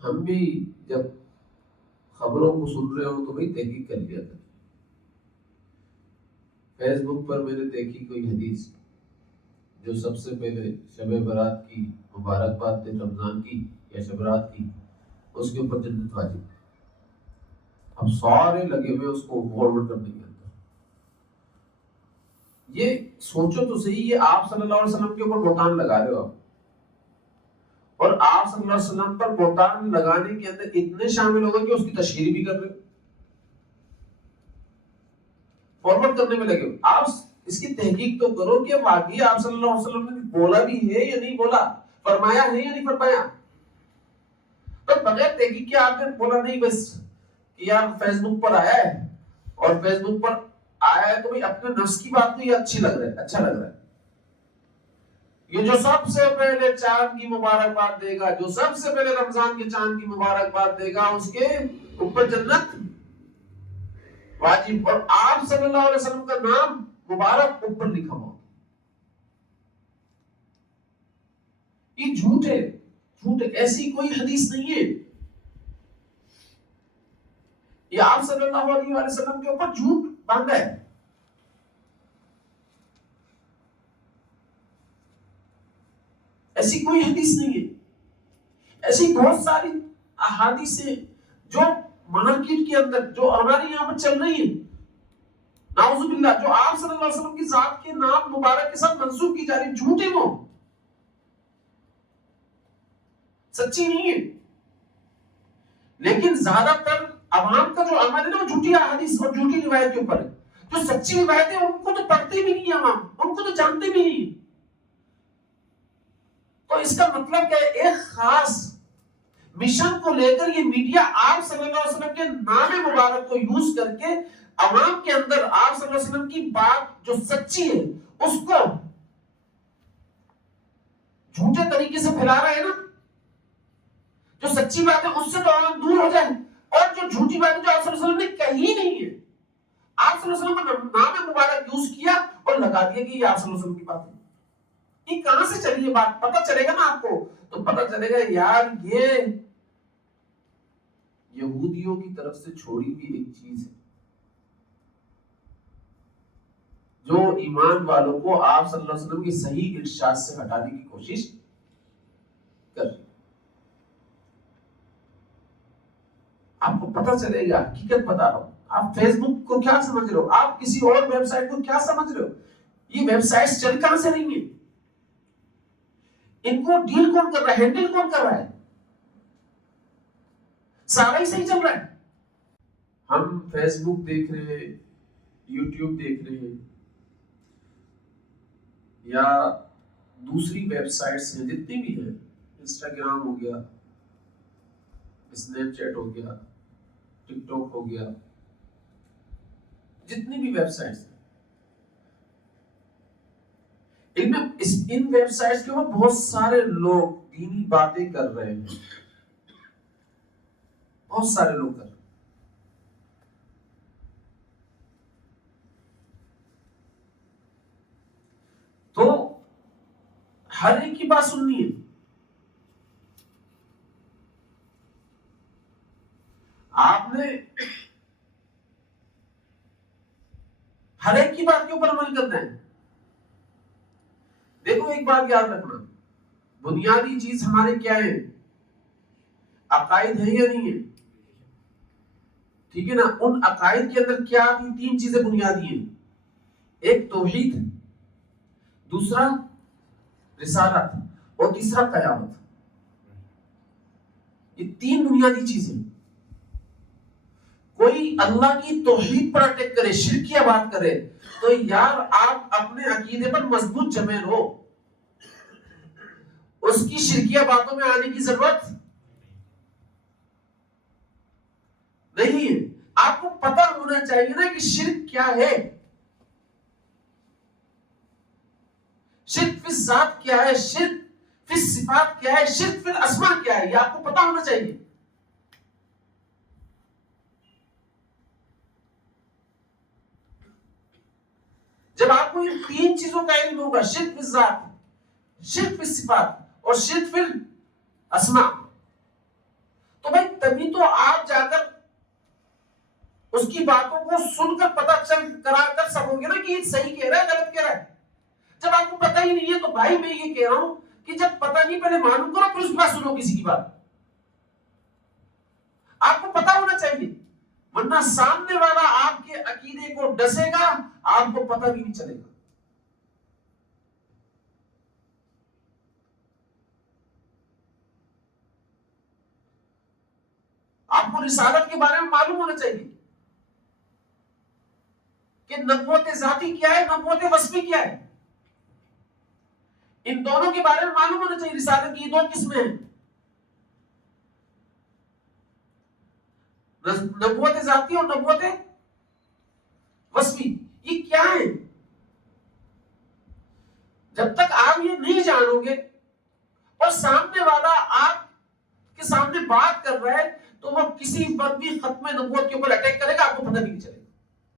ہم بھی جب خبروں کو سن رہے ہوں تو بھائی تحقیق کر لیا تھا. فیس بک پر میں نے دیکھی کوئی حدیث جو سب سے پہلے شب برات کی مبارکباد دے رمضان کی یا شب برات کی، اس کے اوپر جنت واجب. اب سارے لگے ہوئے اس کو فارورڈ کرنے کے اندر. یہ سوچو تو صحیح، یہ آپ صلی اللہ علیہ وسلم کے اوپر بہتان لگا رہے ہو آپ، اور آپ صلی اللہ علیہ وسلم پر بہتان لگانے کے اندر اتنے شامل ہو گئے کہ اس کی تشہیر بھی کر رہے ہو، فارورڈ کرنے میں لگے ہو. آپ اس کی تحقیق تو کرو کہ واقعی آپ صلی اللہ علیہ وسلم نے بولا بھی ہے یا نہیں بولا، فرمایا ہے یا نہیں فرمایا. تو بغیر تحقیق کے آپ نے بولا نہیں بس کہ یار فیس بک پر آیا ہے اور فیس بک پر آیا ہے تو بھائی اپنے نفس کی بات کو یہ اچھی لگ رہا ہے، اچھا لگ رہا ہے. یہ جو سب سے پہلے چاند کی مبارکباد دے گا، جو سب سے پہلے رمضان کے چاند کی مبارکباد دے گا، اس کے اوپر جنت واجب، اور آپ صلی اللہ علیہ وسلم کا نام مبارک اوپر لکھا ہوا. یہ جھوٹ ہے، جھوٹ ہے، ایسی کوئی حدیث نہیں ہے. یہ آپ صلی اللہ علیہ وسلم کے اوپر جھوٹ باندھا ہے. ایسی کوئی حدیث نہیں ہے. ایسی بہت ساری احادیث ہیں جو مارکیٹ کے اندر جو ہمارے یہاں پر چل رہی ہیں، نعوذ باللہ، جو آپ صلی اللہ علیہ وسلم کی ذات کے نام مبارک کے ساتھ منسوب کی جا رہی، جھوٹ ہے، وہ سچی نہیں ہے. لیکن زیادہ تر عوام کا جو عمل ہے نا وہ جھوٹی احادیث اور جھوٹی روایت کے اوپر ہے. جو سچی روایتیں ان کو تو پڑھتے بھی نہیں عوام، ان کو تو جانتے بھی نہیں. تو اس کا مطلب کیا ہے؟ ایک خاص مشن کو لے کر یہ میڈیا آپ صلی اللہ علیہ وسلم کے نام مبارک کو یوز کر کے عوام کے اندر آپ صلی اللہ علیہ وسلم کی بات جو سچی ہے اس کو جھوٹے طریقے سے پھیلا رہا ہے نا. جو سچی بات ہے اس سے تو عوام دور ہو جائے، اور جو جھوٹی بات ہے جو آپ صلی اللہ علیہ وسلم نے کہی نہیں ہے، آپ صلی اللہ علیہ وسلم کا نام مبارک یوز کیا اور لگا دیا کہ یہ آپ صلی اللہ علیہ وسلم کی بات ہے. یہ کہاں سے چلی یہ بات؟ پتہ چلے گا نا آپ کو، تو پتہ چلے گا یار یہ یہودیوں کی طرف سے چھوڑی ہوئی ایک چیز ہے جو ایمان والوں کو آپ صلی اللہ علیہ وسلم کی صحیح ارشاد سے ہٹانے کی کوشش کر. آپ کو پتہ چلے گا، حقیقت بتا رہا ہوں. آپ فیس بک کو کیا سمجھ رہے ہو؟ آپ کسی اور ویب سائٹ کو کیا سمجھ رہے ہو؟ یہ ویب سائٹس چل کہاں سے رہی ہیں؟ ان کو ڈیل کون کر رہا ہے؟ ہینڈل کون کر رہا ہے؟ سارا ہی صحیح چل رہا ہے. ہم فیس بک دیکھ رہے ہیں، یوٹیوب دیکھ رہے ہیں، یا دوسری ویب سائٹس ہیں جتنی بھی ہیں، انسٹاگرام ہو گیا، اسنیپ چیٹ ہو گیا، ٹک ٹاک ہو گیا، جتنی بھی ویب سائٹس ہیں، ان ویب سائٹس کے اوپر بہت سارے لوگ دینی باتیں کر رہے ہیں، بہت سارے لوگ کر رہے ہیں. تو ہر ایک کی بات سننی ہے. آپ نے ہر ایک کی بات کے اوپر عمل کرنا ہے. دیکھو ایک بات یاد رکھنا، بنیادی چیز ہمارے کیا ہے؟ عقائد ہے یا نہیں ہے؟ ٹھیک ہے نا. ان عقائد کے اندر کیا آتی؟ تین چیزیں بنیادی ہیں. ایک توحید، دوسرا رسالت، اور تیسرا قیامت. یہ تین بنیادی چیزیں. کوئی اللہ کی توحید پر اٹیک کرے، شرکیہ بات کرے، تو یار آپ اپنے عقیدے پر مضبوط جمے رہو. اس کی شرکیہ باتوں میں آنے کی ضرورت نہیں ہے. آپ کو پتہ ہونا چاہیے نا کہ شرک کیا ہے، شرک فی الذات کیا ہے، شرک فی الصفات کیا ہے، شرک فی الاسماء کیا ہے، یہ آپ کو پتہ ہونا چاہیے. جب آپ کو ان تین چیزوں کا علم ہوگا، شرک فی الذات، شرک فی الصفات اور شرک فی الاسماء، تبھی تو آپ جا کر اس کی باتوں کو سن کر پتہ چل کرا کر سکو گے نا کہ یہ صحیح کہہ رہا ہے غلط کہہ رہا ہے. جب آپ کو پتہ ہی نہیں ہے تو بھائی میں یہ کہہ رہا ہوں کہ جب پتہ نہیں پہلے معلوم کرو پھر اس کے بعد سنو کسی کی بات. آپ کو پتہ ہونا چاہیے, ورنہ سامنے والا آپ کے عقیدے کو ڈسے گا, آپ کو پتہ بھی نہیں چلے گا. آپ کو رسالت کے بارے میں معلوم ہونا چاہیے کہ نبوت ذاتی کیا ہے, نبوت وصفی کیا ہے. ان دونوں کے بارے میں معلوم ہونا چاہیے. رسالت کی دو قسمیں ہیں, نبوت ذاتی اور نبوت وصفی. یہ کیا ہے؟ جب تک آپ یہ نہیں جانو گے اور سامنے والا آپ کے سامنے بات کر رہا ہے تو وہ کسی پر بھی ختم نبوت کے اوپر اٹیک کرے گا, آپ کو پتہ بھی نہیں چلے گا.